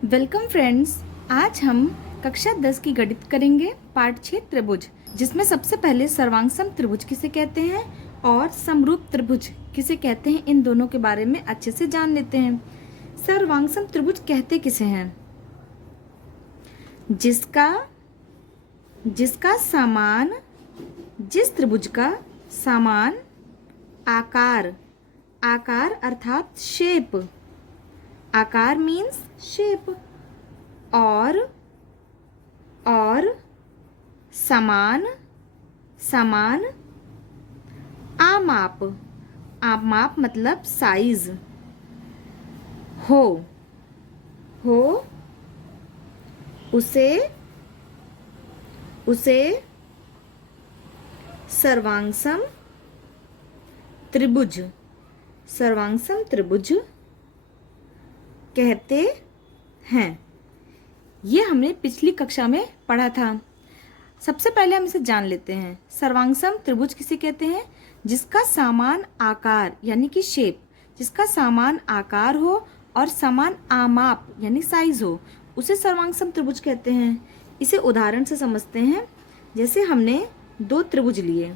Welcome friends. आज हम कक्षा 10 की गणित करेंगे, पार्ट 6 त्रिभुज, जिसमें सबसे पहले सर्वांगसम त्रिभुज किसे कहते हैं और समरूप त्रिभुज किसे कहते हैं, इन दोनों के बारे में अच्छे से जान लेते हैं। सर्वांगसम त्रिभुज कहते किसे हैं? जिसका सामान, जिस त्रिभुज का सामान आकार अर्थात शेप, आकार मीन्स शेप, और समान आमाप मतलब साइज हो उसे सर्वांगसम त्रिभुज कहते हैं। ये हमने पिछली कक्षा में पढ़ा था। सबसे पहले हम इसे जान लेते हैं। सर्वांगसम त्रिभुज किसे कहते हैं? जिसका समान आकार यानी कि शेप, जिसका समान आकार हो और समान आमाप यानी साइज हो, उसे सर्वांगसम त्रिभुज कहते हैं। इसे उदाहरण से समझते हैं। जैसे हमने दो त्रिभुज लिए,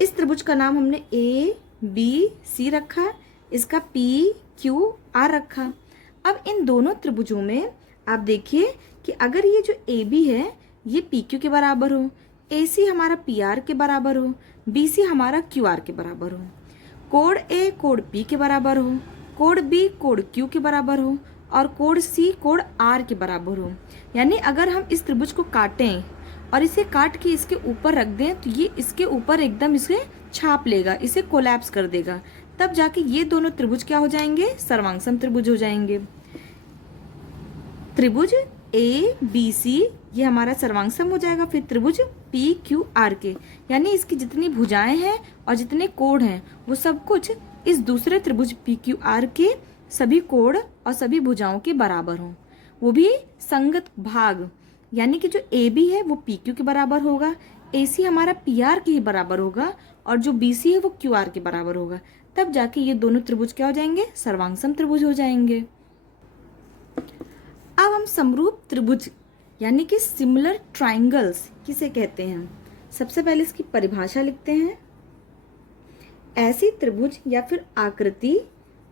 इस त्रिभुज का नाम हमने ABC रखा, इसका PQR रखा। अब इन दोनों त्रिभुजों में आप देखिए कि अगर ये जो AB है ये PQ के बराबर हो, AC हमारा PR के बराबर हो, BC हमारा QR के बराबर हो, कोड A कोड P के बराबर हो, कोड B कोड Q के बराबर हो और कोड C कोड R के बराबर हो, यानी अगर हम इस त्रिभुज को काटें और इसे काट के इसके ऊपर रख दें तो ये इसके ऊपर एकदम इसे छाप लेगा, इसे कोलैप्स कर देगा। तब जाके ये दोनों त्रिभुज क्या हो जाएंगे? सर्वांगसम त्रिभुज हो जाएंगे। त्रिभुज ABC ये हमारा सर्वांगसम हो जाएगा। फिर त्रिभुज PQR के, यानी इसकी जितनी भुजाएं हैं और जितने कोण हैं वो सब कुछ इस दूसरे त्रिभुज PQR के सभी कोण और सभी भुजाओं के बराबर हों, वो भी संगत भाग, यानी कि जो AB है वो PQ के बराबर होगा, AC हमारा PR के ही बराबर होगा और जो BC है वो QR के बराबर होगा। तब जाके ये दोनों त्रिभुज क्या हो जाएंगे? सर्वांगसम त्रिभुज हो जाएंगे। अब हम समरूप त्रिभुज यानी कि सिमिलर ट्राइंगल्स किसे कहते हैं? सबसे पहले इसकी परिभाषा लिखते हैं। ऐसी त्रिभुज या फिर आकृति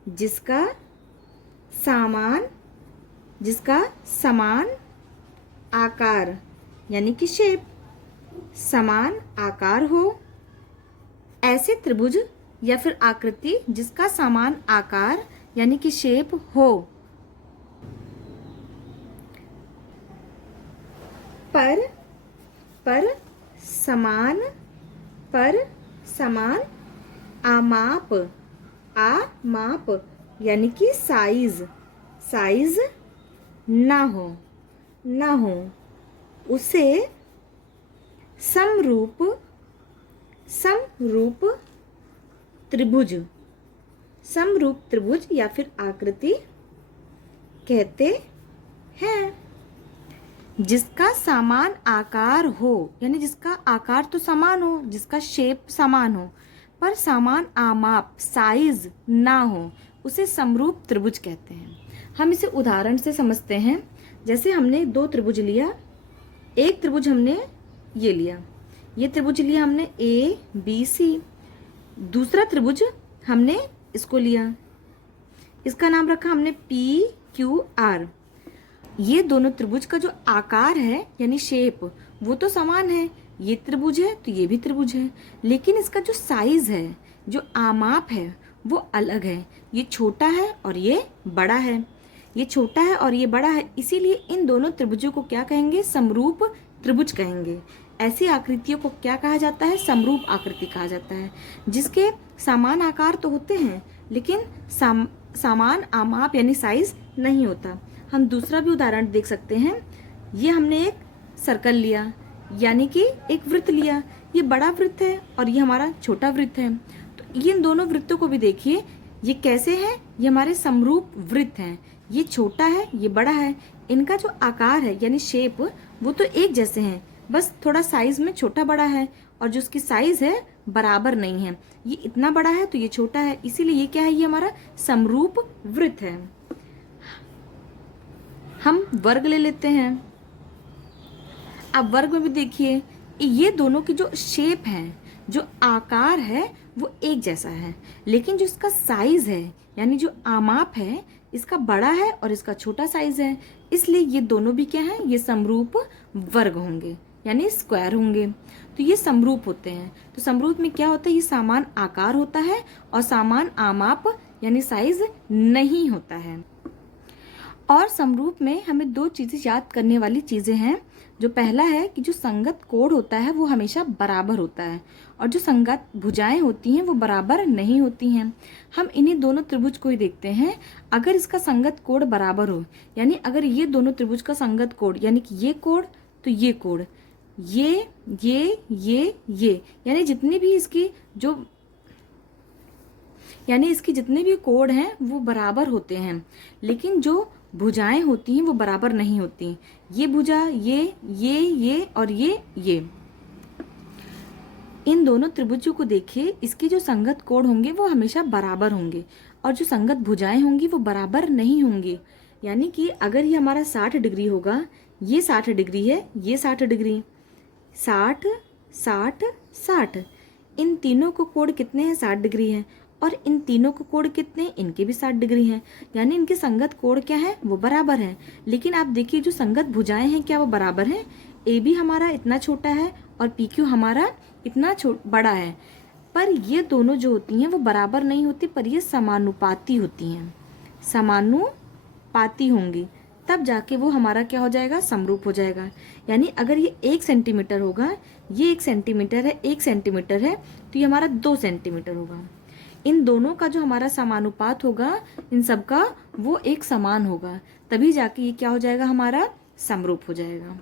जिसका समान आकार यानी कि शेप, समान आकार हो, ऐसे त्रिभुज या फिर आकृति जिसका समान आकार यानी कि शेप हो, पर समान आमाप यानी कि साइज ना हो, उसे समरूप त्रिभुज या फिर आकृति कहते हैं। जिसका समान आकार हो, यानी जिसका आकार तो समान हो, जिसका शेप समान हो, पर समान आमाप साइज ना हो, उसे समरूप त्रिभुज कहते हैं। हम इसे उदाहरण से समझते हैं। जैसे हमने दो त्रिभुज लिया, एक त्रिभुज हमने ये लिया, ये त्रिभुज लिया हमने ABC, दूसरा त्रिभुज हमने इसको लिया, इसका नाम रखा हमने PQR। ये दोनों त्रिभुज का जो आकार है यानी शेप वो तो समान है, ये त्रिभुज है तो ये भी त्रिभुज है, लेकिन इसका जो साइज है, जो आमाप है वो अलग है। ये छोटा है और ये बड़ा है, ये छोटा है और ये बड़ा है, इसीलिए इन दोनों त्रिभुजों को क्या कहेंगे? समरूप त्रिभुज कहेंगे। ऐसी आकृतियों को क्या कहा जाता है? समरूप आकृति कहा जाता है, जिसके समान आकार तो होते हैं लेकिन समान आमाप यानी साइज नहीं होता। हम दूसरा भी उदाहरण देख सकते हैं। ये हमने एक सर्कल लिया यानी कि एक वृत्त लिया, ये बड़ा वृत्त है और ये हमारा छोटा वृत्त है। तो इन दोनों वृत्तों को भी देखिए, ये कैसे हैं? ये हमारे समरूप वृत्त हैं। ये छोटा है, ये बड़ा है, इनका जो आकार है यानी शेप वो तो एक जैसे हैं, बस थोड़ा साइज में छोटा बड़ा है और जो उसकी साइज है बराबर नहीं है, ये इतना बड़ा है तो ये छोटा है, इसीलिए ये क्या है, ये हमारा समरूप वृत्त है। हम वर्ग ले लेते हैं। अब वर्ग में भी देखिए ये दोनों की जो शेप है, जो आकार है वो एक जैसा है, लेकिन जो इसका साइज है यानी जो आमाप है इसका बड़ा है और इसका छोटा साइज है, इसलिए ये दोनों भी क्या है, ये समरूप वर्ग होंगे यानी स्क्वायर होंगे। तो ये समरूप होते हैं। तो समरूप में क्या होता है, ये समान आकार होता है और समान आमाप यानी साइज नहीं होता है। और समरूप में हमें दो चीज़ें याद करने वाली चीज़ें हैं। जो पहला है कि जो संगत कोण होता है वो हमेशा बराबर होता है और जो संगत भुजाएं होती हैं वो बराबर नहीं होती हैं। हम इन्हीं दोनों त्रिभुज को ही देखते हैं। अगर इसका संगत कोण बराबर हो, यानी अगर ये दोनों त्रिभुज का संगत कोण यानी कि ये कोण तो ये कोण, ये यानी जितनी भी इसकी जो यानी इसके जितने भी कोण हैं वो बराबर होते हैं, लेकिन जो भुजाएं होती हैं वो बराबर नहीं होती। ये भुजा ये और ये इन दोनों त्रिभुजों को देखिए, इसके जो संगत कोण होंगे वो हमेशा बराबर होंगे और जो संगत भुजाएं होंगी वो बराबर नहीं होंगी। यानी कि अगर ये हमारा 60 डिग्री होगा, ये 60 डिग्री है, ये 60 डिग्री, 60 60 60, इन तीनों को कोण कितने हैं, 60 डिग्री है, और इन तीनों को कोण कितने, इनके भी 60 डिग्री हैं, यानी इनके संगत कोण क्या है, वो बराबर है। लेकिन आप देखिए जो संगत भुजाएं हैं क्या वो बराबर हैं, ए बी हमारा इतना छोटा है और पी क्यू हमारा इतना बड़ा है, पर ये दोनों जो होती हैं वो बराबर नहीं होती, पर ये समानुपाती होती हैं, समानुपाती होंगी, तब जाके वो हमारा क्या हो जाएगा, समरूप हो जाएगा। यानी अगर ये 1 सेंटीमीटर होगा, ये 1 सेंटीमीटर है, 1 सेंटीमीटर है, तो ये हमारा 2 सेंटीमीटर होगा। इन दोनों का जो हमारा समानुपात होगा इन सब का, वो एक समान होगा, तभी जाके ये क्या हो जाएगा, हमारा समरूप हो जाएगा।